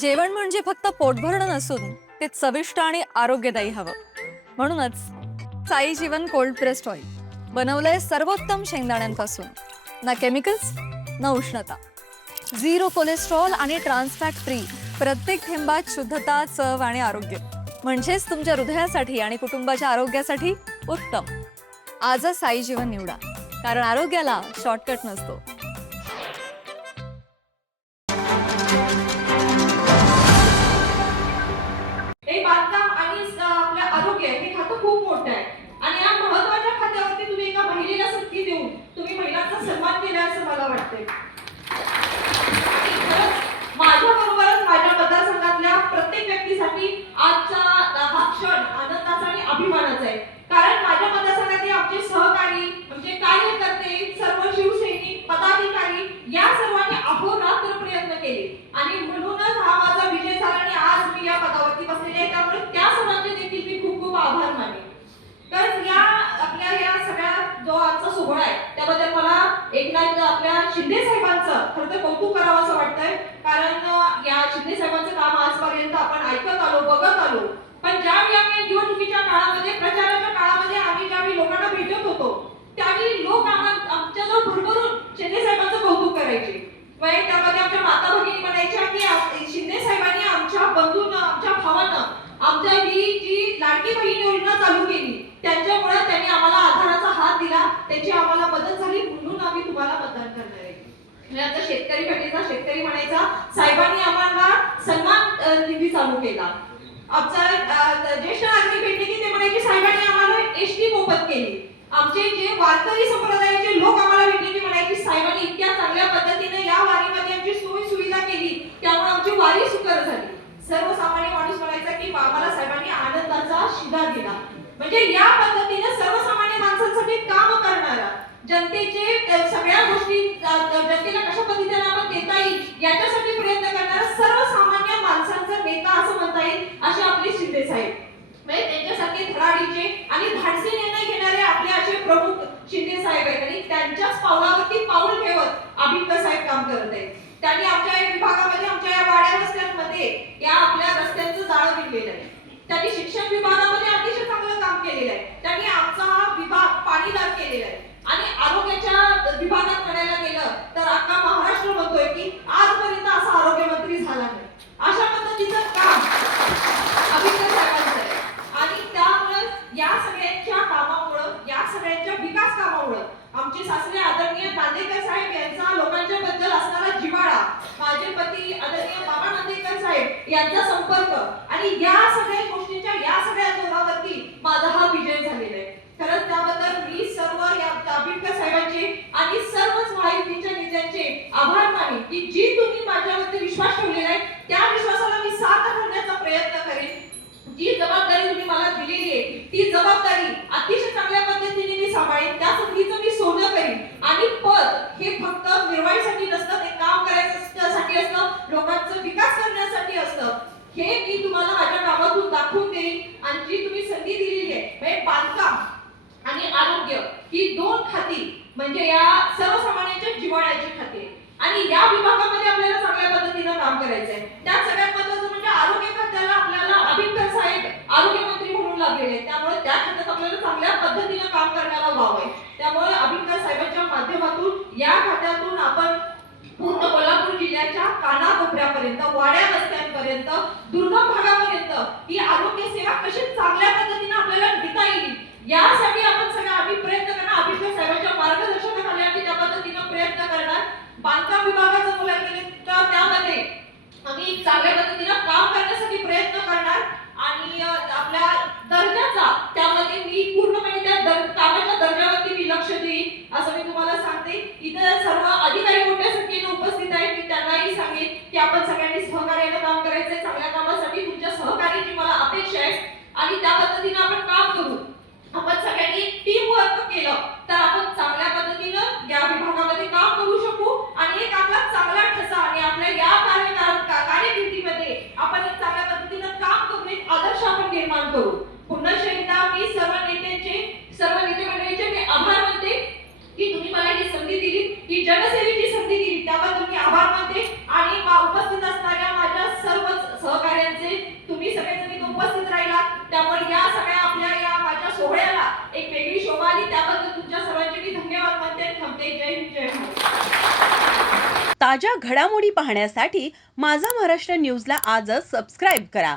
जेवण म्हणजे फक्त पोटभरणं नसून ते चविष्ट आणि आरोग्यदायी हवं. म्हणूनच साई जीवन कोल्ड प्रेस्ड ऑइल बनवलंय सर्वोत्तम शेंगदाण्यांपासून. ना केमिकल्स ना उष्णता, झिरो कोलेस्ट्रॉल आणि ट्रान्सफॅट फ्री. प्रत्येक थेंबात शुद्धता, चव आणि आरोग्य. म्हणजेच तुमच्या हृदयासाठी आणि कुटुंबाच्या आरोग्यासाठी उत्तम. आजच साई जीवन निवडा, कारण आरोग्याला शॉर्टकट नसतो. हे बांधकाम आणि आपलं आरोग्य हे खातं खूप मोठं आहे आणि या महत्त्वाच्या खात्यावरती तुम्ही एका महिलेला संधी देऊन तुम्ही महिलांचा सन्मान केला असं मला वाटतंय. माझ्या बरोबरच माझ्या मतदारसंघातल्या प्रत्येक व्यक्तीसाठी आजचा हा क्षण आनंदाचा आणि अभिमानाचा आहे. कारण माझ्या मतदारसंघातील आमचे सहकारी म्हणजे कार्यकर्ते, सर्व शिवसैनिक, पदाधिकारी या सर्वांनी अहोरात्र प्रयत्न केले आणि म्हणूनच हा माझा विजय झाला आणि आज मी या पदावरती बसलेले आहे. त्यामुळे त्या सर्वांचे देखील मी खूप खूप आभार मानेन. तर या आपल्या या सगळ्या जो आजचा सोहळा आहे त्याबद्दल मला एकनाथ आपल्या शिंदे साहेबांचं खरं तर कौतुक करावं असं वाटतंय. कारण या शिंदे साहेबांचं काम आजपर्यंत आपण ऐकत आलो, बघत आलो. पण ज्यावेळी आम्ही निवडणुकीच्या काळामध्ये, प्रचाराच्या काळामध्ये आम्ही ज्यावेळी लोकांना भेटत होतो त्यावेळी लोक आमच्याजवळ भरभरून शिंदे साहेबांचं कौतुक करायचे. त्यामध्ये आमच्या माता भगिनी म्हणायच्या की शिंदे साहेबांनी आमच्या बंधूंना, आमच्या भावांना आमच्या ही जी लाडकी बहीण योजना चालू केली त्यांच्यामुळे त्यांनी आम्हाला आधाराचा हात दिला, त्याची आम्हाला मदत झाली, म्हणून आम्ही तुम्हाला मतदान करणार आहे. आता शेतकरी गटाचा शेतकरी म्हणायचा साहेबांनी आम्हाला सन्मान निधी चालू केला. आमचा ज्येष्ठ नागरिक भेटले की ते म्हणायचे साहेबांनी आम्हाला एसटी मोफत केली. आमचे जे वारकरी संप्रदायाचे लोक आम्हाला भेटले की म्हणायचे साहेबांनी इतक्या चांगल्या पद्धतीने या वारीमध्ये आमची सोयी सुविधा केली, त्यामुळे आमची वारी सुकर झाली. सर्वसामान्य माणूस म्हणायचा की आम्हाला साहेबांनी आनंदाचा शिधा दिला. म्हणजे या पद्धतीने सर्वसामान्य माणसांसाठी काम करणारा, जनतेचे सगळ्या गोष्टी जनतेला कशा पद्धतीने आपण देता येईल याच्यासाठी प्रयत्न करणारा सर्वसामान्य माणसांचा नेता असं म्हणता येईल असे आपले शिंदे साहेब. म्हणजे त्यांच्यासारखे धडाडीचे आणि धाडसी निर्णय घेणारे आपले असे प्रमुख शिंदे साहेब आहेत आणि त्यांच्याच पावलावरती पाऊल ठेवत अभिनव साहेब काम करत आहेत. त्यांनी आमच्या या विभागामध्ये, आमच्या या वाड्या वस्त्यांमध्ये या आपल्या रस्त्यांचं जाळं विणलेलं आहे. त्यांनी शिक्षण विभागामध्ये अतिशय चांगलं काम केलेलं आहे. त्यांनी आमचा हा विभाग पाणीदार केलेला आहे आणि आरोग्याच्या विभागात म्हणायला गेलं तर अख्खा महाराष्ट्र म्हणतोय की आजपर्यंत असा आरोग्य मंत्री झाला नाही. अशा पद्धतीचं काम अभिनव साहेबांचं आहे आणि त्यामुळे या सगळ्यांच्या कामामुळे, या सगळ्यांच्या विकास कामामुळे आमचे सासरे आदरणीय नांदेकर साहेब यांचा लोकांच्या बद्दल असणारा जिव्हाळा, माझे पती आदरणीय बाबा नांदेकर साहेब यांचा संपर्क आणि या सगळ्या गोष्टींच्या या सगळ्या जोरावरती माझा हा विजय झालेला आहे. खरंच त्याबद्दल मी सर्व या अभिनव साहेबांचे आणि सर्वच महायुतीच्या नेत्यांचे आभार मानेन की जी तुम्ही माझ्यावरती विश्वास ठेवलेला आहे त्या विश्वासाला मी सार्थ करण्याचा प्रयत्न करेन. जी जबाबदारी तुम्ही मला दिलेली आहे ती जबाबदारी अतिशय चांगल्या पद्धतीने मी सांभाळेन. त्या संधीचं मी सोनं करीन आणि पद हे फक्त मिरवाईसाठी नसतं, ते काम करायसाठी असतं, लोकांचा विकास करण्यासाठी असतं. हे मी तुम्हाला माझ्या कामातून दाखवून देईन आणि जी तुम्ही संधी दिलेली आहे म्हणजे बांधकाम आणि आरोग्य ही दोन खाती म्हणजे या सर्वसामान्यांच्या जिव्हाळ्याची खाती आणि या विभागामध्ये आपल्याला चांगल्या पद्धतीने काम करायचं आहे. त्यात सगळ्यात महत्त्वाचं म्हणजे आरोग्य खात्याला आपल्याला अभिनव साहेब आरोग्य मंत्री म्हणून लागलेले आहेत. त्यामुळे त्या खात्यात आपल्याला चांगल्या पद्धतीने काम करण्याला वाव आहे. त्यामुळे अभिनव साहेबांच्या माध्यमातून या खात्यातून आपण पूर्ण कोल्हापूर जिल्ह्याच्या कानाकोपऱ्यापर्यंत, वाड्या वस्त्यांपर्यंत, दुर्गम भागापर्यंत ही आरोग्य सेवा कशी चांगल्या पद्धतीने आपल्याला देता येईल यासाठी आपण सगळे आम्ही प्रयत्न करणार. अभिनव साहेबांच्या मार्गदर्शनाखाली आम्ही त्या पद्धतीने प्रयत्न करणार. बांधकाम विभागाचं बोलायला गेले तर त्यामध्ये आम्ही चांगल्या पद्धतीने काम करण्यासाठी प्रयत्न करणार आणि आपल्या दर्जाचा त्यामध्ये मी पूर्णपणे त्या कामाच्या दर्जावरती मी लक्ष देईन असं मी तुम्हाला सांगते. इथं सर्व अधिकारी मोठ्या संख्येने उपस्थित आहेत. मी त्यांनाही सांगेन की आपण सगळ्यांनी सहकार्याने काम करायचंय. चांगल्या कामासाठी तुमच्या सहकार्याची मला अपेक्षा आहे आणि त्या पद्धतीने आपण काम करू. आपण सगळ्यांनी टीम वर्क केलं तर आपण चांगल्या पद्धतीने या विभागामध्ये काम करू शकू आणि एक आपला चांगला ठसा आणि आपल्या या कारकिर्दीमध्ये आपण एक चांगल्या पद्धतीने काम करून एक आदर्श आपण निर्माण करू. पुन्हा एकदा मी सर्व नेते मंडळीचे मी आभार मानते की तुम्ही मला ही संधी दिली, ही जनसेवेची संधी दिली त्याबद्दल मी आभार मानते आणि उपस्थित असणाऱ्या माझ्या सर्व ताज्या घडामोडी पाहण्यासाठी माझा महाराष्ट्र न्यूजला आजच सबस्क्राईब करा.